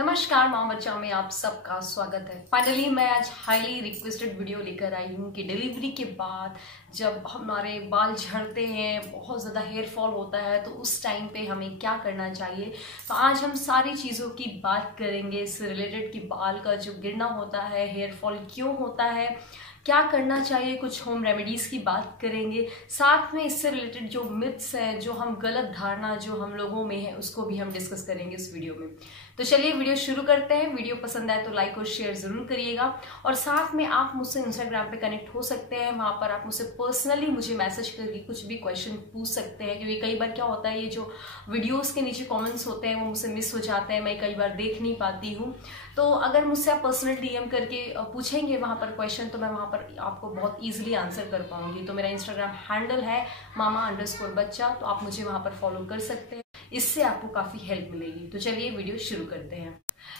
नमस्कार माँ बच्चा में आप सबका स्वागत है। फाइनली मैं आज हाईली रिक्वेस्टेड वीडियो लेकर आई हूँ कि डिलीवरी के बाद जब हमारे बाल झड़ते हैं, बहुत ज़्यादा हेयर फॉल होता है, तो उस टाइम पे हमें क्या करना चाहिए। तो आज हम सारी चीज़ों की बात करेंगे इससे रिलेटेड कि बाल का जो गिरना होता है, हेयर फॉल क्यों होता है, क्या करना चाहिए, कुछ होम रेमेडीज़ की बात करेंगे। साथ में इससे रिलेटेड जो मिथ्स हैं, जो हम गलत धारणा जो हम लोगों में है, उसको भी हम डिस्कस करेंगे इस वीडियो में। तो चलिए वीडियो शुरू करते हैं। वीडियो पसंद आए तो लाइक और शेयर जरूर करिएगा। और साथ में आप मुझसे इंस्टाग्राम पे कनेक्ट हो सकते हैं, वहां पर आप मुझसे पर्सनली मुझे मैसेज करके कुछ भी क्वेश्चन पूछ सकते हैं, क्योंकि कई बार क्या होता है, ये जो वीडियोस के नीचे कमेंट्स होते हैं वो मुझसे मिस हो जाते हैं, मैं कई बार देख नहीं पाती हूँ। तो अगर मुझसे आप पर्सनल डीएम करके पूछेंगे वहां पर क्वेश्चन, तो मैं वहां पर आपको बहुत ईजिली आंसर कर पाऊंगी। तो मेरा इंस्टाग्राम हैंडल है mama_बच्चा, तो आप मुझे वहां पर फॉलो कर सकते हैं, इससे आपको काफी हेल्प मिलेगी। तो चलिए वीडियो शुरू करते हैं।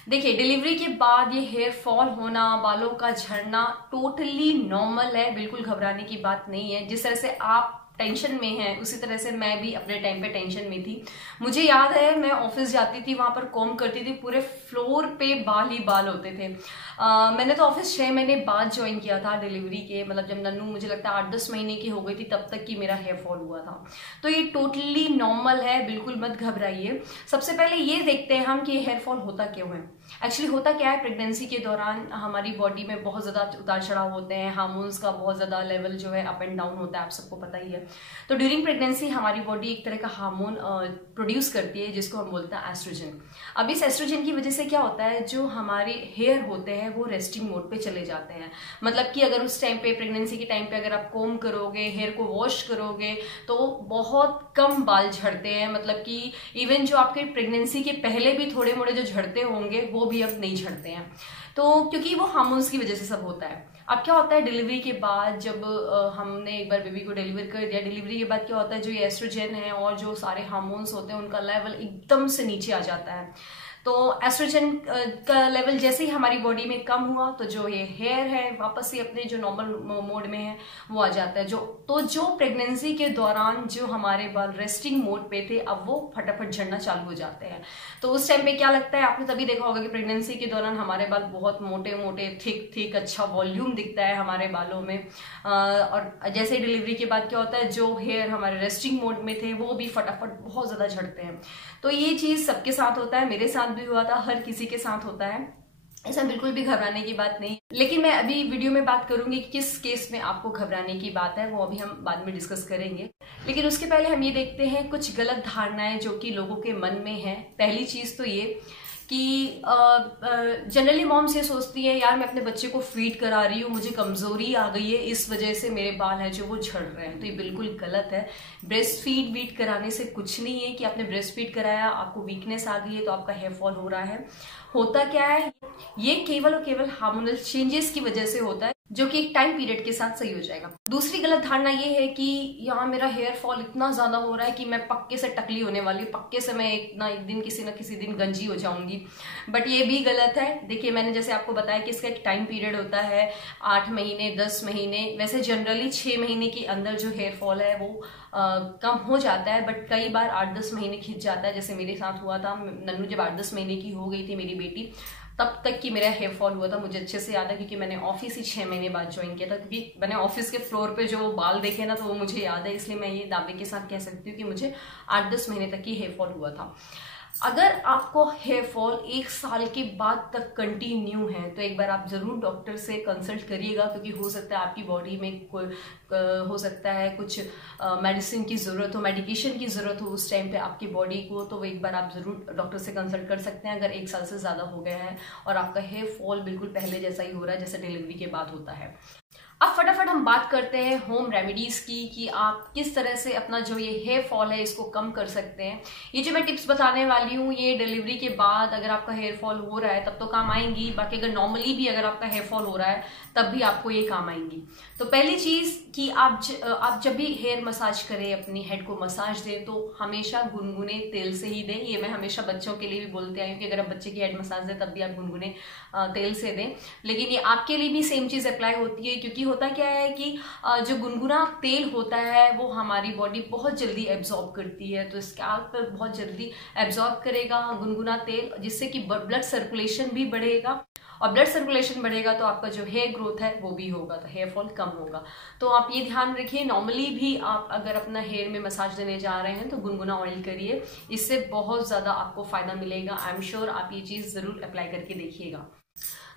देखिए, डिलीवरी के बाद ये हेयर फॉल होना, बालों का झड़ना टोटली नॉर्मल है, बिल्कुल घबराने की बात नहीं है। जिस तरह से आप टेंशन में है, उसी तरह से मैं भी अपने टाइम पे टेंशन में थी। मुझे याद है, मैं ऑफिस जाती थी, वहां पर कॉम्ब करती थी, पूरे फ्लोर पे बाल ही बाल होते थे। मैंने तो ऑफिस 6 महीने बाद ज्वाइन किया था डिलीवरी के, मतलब जब नन्नू मुझे लगता है 8-10 महीने की हो गई थी, तब तक कि मेरा हेयर फॉल हुआ था। तो ये टोटली नॉर्मल है, बिल्कुल मत घबराइए। सबसे पहले ये देखते हैं हम कि ये हेयर फॉल होता क्यों है। एक्चुअली होता क्या है, प्रेगनेंसी के दौरान हमारी बॉडी में बहुत ज्यादा उतार चढ़ाव होते हैं, हार्मोन्स का बहुत ज्यादा लेवल जो है अप एंड डाउन होता है, आप सबको पता ही है। तो ड्यूरिंग प्रेगनेंसी हमारी बॉडी एक तरह का हार्मोन प्रोड्यूस करती है, जिसको हम बोलते हैं एस्ट्रोजन। अब इस एस्ट्रोजन की वजह से क्या होता है, जो हमारे हेयर होते हैं वो रेस्टिंग मोड पे चले जाते हैं। मतलब कि अगर उस टाइम पे, प्रेगनेंसी के टाइम पे अगर आप कोम करोगे, हेयर को वॉश करोगे, तो बहुत कम बाल झड़ते हैं। मतलब कि इवन जो आपके प्रेगनेंसी के पहले भी थोड़े मोड़े जो झड़ते होंगे, वो भी अब नहीं झड़ते हैं। तो क्योंकि वो हार्मोन्स की वजह से सब होता है। अब क्या होता है, डिलीवरी के बाद जब हमने एक बार बेबी को डिलीवर कर दिया, डिलीवरी के बाद क्या होता है, जो ये एस्ट्रोजन है और जो सारे हार्मोन्स होते हैं, उनका लेवल एकदम से नीचे आ जाता है। तो एस्ट्रोजन का लेवल जैसे ही हमारी बॉडी में कम हुआ, तो जो ये हेयर है वापस से अपने जो नॉर्मल मोड में है वो आ जाता है। जो प्रेगनेंसी के दौरान जो हमारे बाल रेस्टिंग मोड पे थे, अब वो फटाफट झड़ना चालू हो जाते हैं। तो उस टाइम पे क्या लगता है, आपने तभी देखा होगा कि प्रेगनेंसी के दौरान हमारे बाल बहुत मोटे मोटे, थिक अच्छा वॉल्यूम दिखता है हमारे बालों में। और जैसे डिलीवरी के बाद क्या होता है, जो हेयर हमारे रेस्टिंग मोड में थे वो भी फटाफट बहुत ज्यादा झड़ते हैं। तो ये चीज सबके साथ होता है, मेरे साथ भी हुआ था, हर किसी के साथ होता है, ऐसा बिल्कुल भी घबराने की बात नहीं। लेकिन मैं अभी वीडियो में बात करूंगी कि किस केस में आपको घबराने की बात है, वो अभी हम बाद में डिस्कस करेंगे। लेकिन उसके पहले हम ये देखते हैं कुछ गलत धारणाएं जो कि लोगों के मन में है। पहली चीज तो ये कि जनरली मॉम्स ये सोचती है, यार मैं अपने बच्चे को फीड करा रही हूँ, मुझे कमजोरी आ गई है, इस वजह से मेरे बाल हैं जो वो झड़ रहे हैं। तो ये बिल्कुल गलत है। ब्रेस्ट फीड कराने से कुछ नहीं है कि आपने ब्रेस्ट फीड कराया, आपको वीकनेस आ गई है तो आपका हेयर फॉल हो रहा है। होता क्या है, ये केवल और केवल हार्मोनल चेंजेस की वजह से होता है, जो कि एक टाइम पीरियड के साथ सही हो जाएगा। दूसरी गलत धारणा ये है कि यहाँ मेरा हेयर फॉल इतना ज्यादा हो रहा है कि मैं पक्के से टकली होने वाली हूँ, पक्के से मैं एक दिन किसी न किसी दिन गंजी हो जाऊंगी। बट ये भी गलत है। देखिए, मैंने जैसे आपको बताया कि इसका एक टाइम पीरियड होता है, 8 महीने, 10 महीने, वैसे जनरली 6 महीने के अंदर जो हेयर फॉल है वो कम हो जाता है, बट कई बार 8-10 महीने खिंच जाता है। जैसे मेरे साथ हुआ था, नन्नू जब 8-10 महीने की हो गई थी मेरी बेटी, तब तक कि मेरा हेयर फॉल हुआ था। मुझे अच्छे से याद है, क्योंकि मैंने ऑफिस ही 6 महीने बाद ज्वाइन किया था, क्योंकि मैंने ऑफिस के फ्लोर पे जो बाल देखे ना, तो वो मुझे याद है। इसलिए मैं ये दावे के साथ कह सकती हूँ कि मुझे 8-10 महीने तक ही हेयर फॉल हुआ था। अगर आपको हेयर फॉल 1 साल के बाद तक कंटिन्यू है, तो एक बार आप जरूर डॉक्टर से कंसल्ट करिएगा, क्योंकि हो सकता है आपकी बॉडी में कोई हो सकता है कुछ मेडिसिन की जरूरत हो, मेडिकेशन की जरूरत हो उस टाइम पे आपकी बॉडी को। तो एक बार आप जरूर डॉक्टर से कंसल्ट कर सकते हैं, अगर 1 साल से ज्यादा हो गया है और आपका हेयर फॉल बिल्कुल पहले जैसा ही हो रहा है जैसे डिलीवरी के बाद होता है। अब फटाफट हम बात करते हैं होम रेमेडीज की, कि आप किस तरह से अपना जो ये हेयर फॉल है इसको कम कर सकते हैं। ये जो मैं टिप्स बताने वाली हूँ, ये डिलीवरी के बाद अगर आपका हेयर फॉल हो रहा है तब तो काम आएंगी, बाकी अगर नॉर्मली भी अगर आपका हेयर फॉल हो रहा है तब भी आपको ये काम आएंगी। तो पहली चीज कि आप जब भी हेयर मसाज करें, अपनी हेड को मसाज दें, तो हमेशा गुनगुने तेल से ही दें। ये मैं हमेशा बच्चों के लिए भी बोलते आई हूँ कि अगर आप बच्चे की हेड मसाज दें तब भी आप गुनगुने तेल से दें। लेकिन ये आपके लिए भी सेम चीज अप्लाई होती है, क्योंकि होता क्या है कि जो गुनगुना तेल होता है वो हमारी बॉडी बहुत जल्दी एब्जॉर्ब करती है, तो स्कैल्प पर बहुत जल्दी एब्जॉर्ब करेगा गुनगुना तेल, जिससे कि ब्लड सर्कुलेशन भी बढ़ेगा, और ब्लड सर्कुलेशन बढ़ेगा तो आपका जो हेयर ग्रोथ है वो भी होगा, तो हेयर फॉल कम होगा। तो आप ये ध्यान रखिए, नॉर्मली भी आप अगर अपना हेयर में मसाज देने जा रहे हैं तो गुनगुना ऑयल करिए, इससे बहुत ज़्यादा आपको फायदा मिलेगा। आई एम श्योर आप ये चीज़ ज़रूर अप्लाई करके देखिएगा।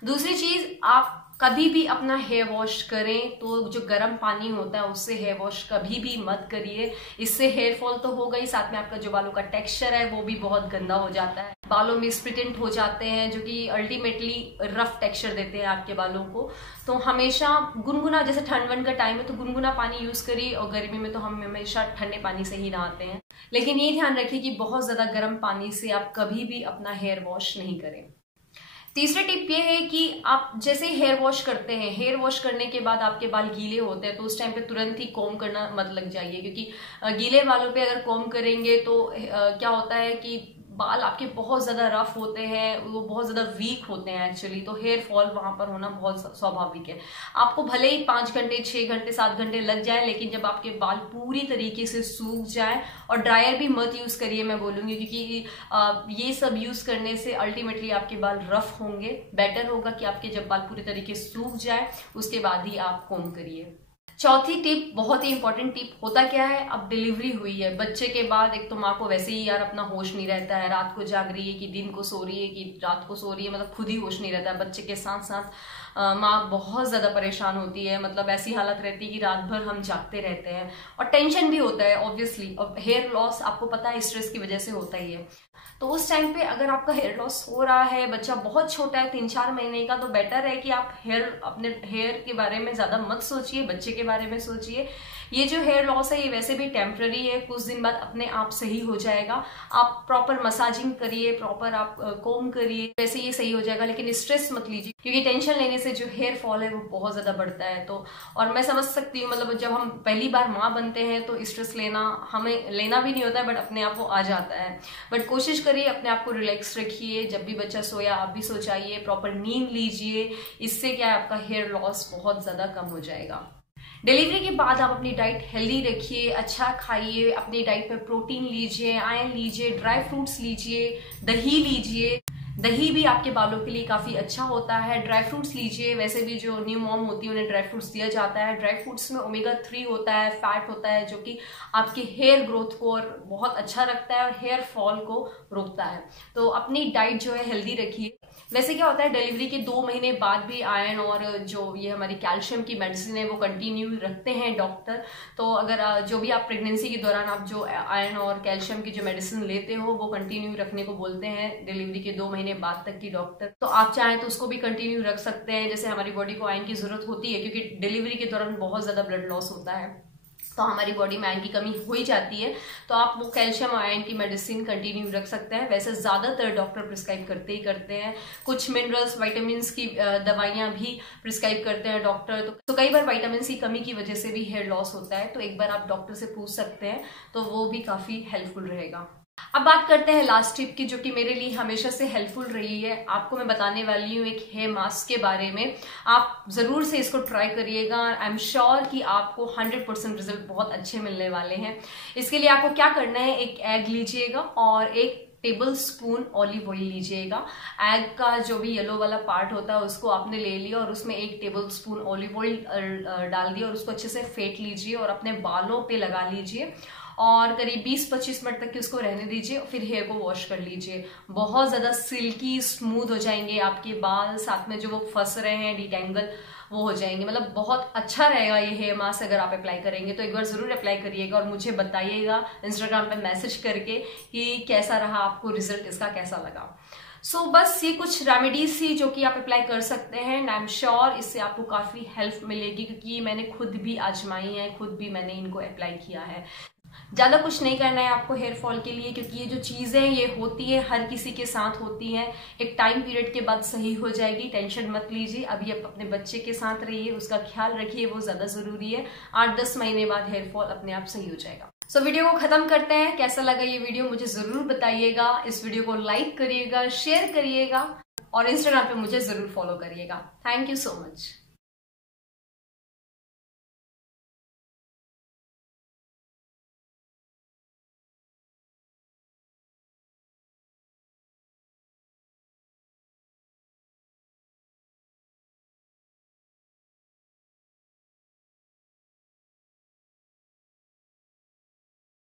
दूसरी चीज, आप कभी भी अपना हेयर वॉश करें तो जो गर्म पानी होता है उससे हेयर वॉश कभी भी मत करिए, इससे हेयर फॉल तो होगा ही, साथ में आपका जो बालों का टेक्सचर है वो भी बहुत गंदा हो जाता है, बालों में स्प्लिटेंट हो जाते हैं जो कि अल्टीमेटली रफ टेक्सचर देते हैं आपके बालों को। तो हमेशा गुनगुना, जैसे ठंड वंड का टाइम है तो गुनगुना पानी यूज करिए, और गर्मी में तो हम हमेशा ठंडे पानी से ही नहाते हैं। लेकिन ये ध्यान रखिए कि बहुत ज्यादा गर्म पानी से आप कभी भी अपना हेयर वॉश नहीं करें। तीसरी टिप ये है कि आप जैसे हेयर वॉश करते हैं, हेयर वॉश करने के बाद आपके बाल गीले होते हैं तो उस टाइम पे तुरंत ही कॉम्ब करना मत लग जाइए, क्योंकि गीले बालों पे अगर कॉम्ब करेंगे तो क्या होता है कि बाल आपके बहुत ज्यादा रफ होते हैं, वो बहुत ज्यादा वीक होते हैं एक्चुअली, तो हेयर फॉल वहां पर होना बहुत स्वाभाविक है। आपको भले ही 5 घंटे 6 घंटे 7 घंटे लग जाए, लेकिन जब आपके बाल पूरी तरीके से सूख जाए, और ड्रायर भी मत यूज करिए मैं बोलूंगी, क्योंकि ये सब यूज करने से अल्टीमेटली आपके बाल रफ होंगे। बेटर होगा कि आपके जब बाल पूरी तरीके से सूख जाए उसके बाद ही आप कॉम्ब करिए। चौथी टिप, बहुत ही इंपॉर्टेंट टिप, होता क्या है, अब डिलीवरी हुई है बच्चे के बाद, एक तो माँ को वैसे ही यार अपना होश नहीं रहता है, रात को जाग रही है कि दिन को सो रही है कि रात को सो रही है, मतलब खुद ही होश नहीं रहता है। बच्चे के साथ साथ माँ बहुत ज्यादा परेशान होती है, मतलब ऐसी हालत रहती है कि रात भर हम जागते रहते हैं, और टेंशन भी होता है ऑब्वियसली, और हेयर लॉस आपको पता है स्ट्रेस की वजह से होता ही है। तो उस टाइम पे अगर आपका हेयर लॉस हो रहा है, बच्चा बहुत छोटा है 3-4 महीने का, तो बेटर है कि आप अपने हेयर के बारे में ज्यादा मत सोचिए, बच्चे के बारे में सोचिए। ये जो हेयर लॉस है ये वैसे भी टेम्पररी है, कुछ दिन बाद अपने आप सही हो जाएगा। आप प्रॉपर मसाजिंग करिए, प्रॉपर आप कोम करिए, वैसे ये सही हो जाएगा। लेकिन स्ट्रेस मत लीजिए, क्योंकि टेंशन लेने से जो हेयर फॉल है वो बहुत ज्यादा बढ़ता है। तो और मैं समझ सकती हूँ, मतलब जब हम पहली बार माँ बनते हैं तो स्ट्रेस लेना हमें लेना भी नहीं होता है, बट अपने आप वो आ जाता है। बट कोशिश करिए अपने आप को रिलैक्स रखिए, जब भी बच्चा सोया आप भी सो जाइए, प्रॉपर नींद लीजिए, इससे क्या है आपका हेयर लॉस बहुत ज्यादा कम हो जाएगा। डिलीवरी के बाद आप अपनी डाइट हेल्दी रखिए, अच्छा खाइए, अपनी डाइट में प्रोटीन लीजिए, आयरन लीजिए, ड्राई फ्रूट्स लीजिए, दही लीजिए, दही भी आपके बालों के लिए काफी अच्छा होता है। ड्राई फ्रूट्स लीजिए, वैसे भी जो न्यू मॉम होती है उन्हें ड्राई फ्रूट्स दिया जाता है। ड्राई फ्रूट्स में ओमेगा 3 होता है, फैट होता है, जो कि आपके हेयर ग्रोथ को और बहुत अच्छा रखता है और हेयर फॉल को रोकता है। तो अपनी डाइट जो है हेल्दी रखिए। वैसे क्या होता है, डिलीवरी के 2 महीने बाद भी आयरन और जो ये हमारी कैल्शियम की मेडिसिन है वो कंटिन्यू रखते हैं डॉक्टर। तो अगर जो भी आप प्रेगनेंसी के दौरान आप जो आयरन और कैल्शियम की जो मेडिसिन लेते हो वो कंटिन्यू रखने को बोलते हैं डिलीवरी के 2 महीने बाद तक की डॉक्टर। तो आप चाहें तो उसको भी कंटिन्यू रख सकते हैं। जैसे हमारी बॉडी को आयरन की जरूरत होती है, क्योंकि डिलीवरी के दौरान बहुत ज्यादा ब्लड लॉस होता है, तो हमारी बॉडी में आयरन की कमी हो ही जाती है, तो आप वो कैल्शियम और आयरन की मेडिसिन कंटिन्यू रख सकते हैं। वैसे ज्यादातर डॉक्टर प्रिस्क्राइब करते ही करते हैं, कुछ मिनरल्स विटामिन्स की दवाइयां भी प्रिस्क्राइब करते हैं डॉक्टर। तो कई बार विटामिन सी कमी की वजह से भी हेयर लॉस होता है, तो एक बार आप डॉक्टर से पूछ सकते हैं, तो वो भी काफी हेल्पफुल रहेगा। अब बात करते हैं लास्ट टिप की, जो कि मेरे लिए हमेशा से हेल्पफुल रही है। आपको मैं बताने वाली हूँ एक हेयर मास्क के बारे में, आप जरूर से इसको ट्राई करिएगा। आई एम श्योर कि आपको 100% रिजल्ट बहुत अच्छे मिलने वाले हैं। इसके लिए आपको क्या करना है, एक एग लीजिएगा और 1 टेबल स्पून ऑलिव ऑयल लीजिएगा। एग का जो भी येलो वाला पार्ट होता है उसको आपने ले लिया और उसमें 1 टेबल स्पून ऑलिव ऑयल डाल दिया और उसको अच्छे से फेंट लीजिए और अपने बालों पे लगा लीजिए और करीब 20-25 मिनट तक उसको रहने दीजिए। फिर हेयर को वॉश कर लीजिए, बहुत ज्यादा सिल्की स्मूथ हो जाएंगे आपके बाल, साथ में जो वो फंस रहे हैं डिटेंगल वो हो जाएंगे। मतलब बहुत अच्छा रहेगा ये हेयर मास्क अगर आप अप्लाई करेंगे तो एक बार जरूर अप्लाई करिएगा और मुझे बताइएगा इंस्टाग्राम पे मैसेज करके कि कैसा रहा, आपको रिजल्ट इसका कैसा लगा। सो बस ये कुछ रेमेडीज थी जो कि आप अप्लाई कर सकते हैं एंड आई एम श्योर इससे आपको काफी हेल्प मिलेगी, क्योंकि मैंने खुद भी आजमाई है, खुद भी मैंने इनको अप्लाई किया है। ज्यादा कुछ नहीं करना है आपको हेयर फॉल के लिए, क्योंकि ये जो चीजें ये होती है हर किसी के साथ होती हैं, एक टाइम पीरियड के बाद सही हो जाएगी, टेंशन मत लीजिए। अभी आप अपने बच्चे के साथ रहिए, उसका ख्याल रखिए, वो ज्यादा जरूरी है। 8-10 महीने बाद हेयर फॉल अपने आप सही हो जाएगा। सो वीडियो को खत्म करते हैं। कैसा लगा ये वीडियो मुझे जरूर बताइएगा। इस वीडियो को लाइक करिएगा, शेयर करिएगा और इंस्टाग्राम पे मुझे जरूर फॉलो करिएगा। Thank you so much.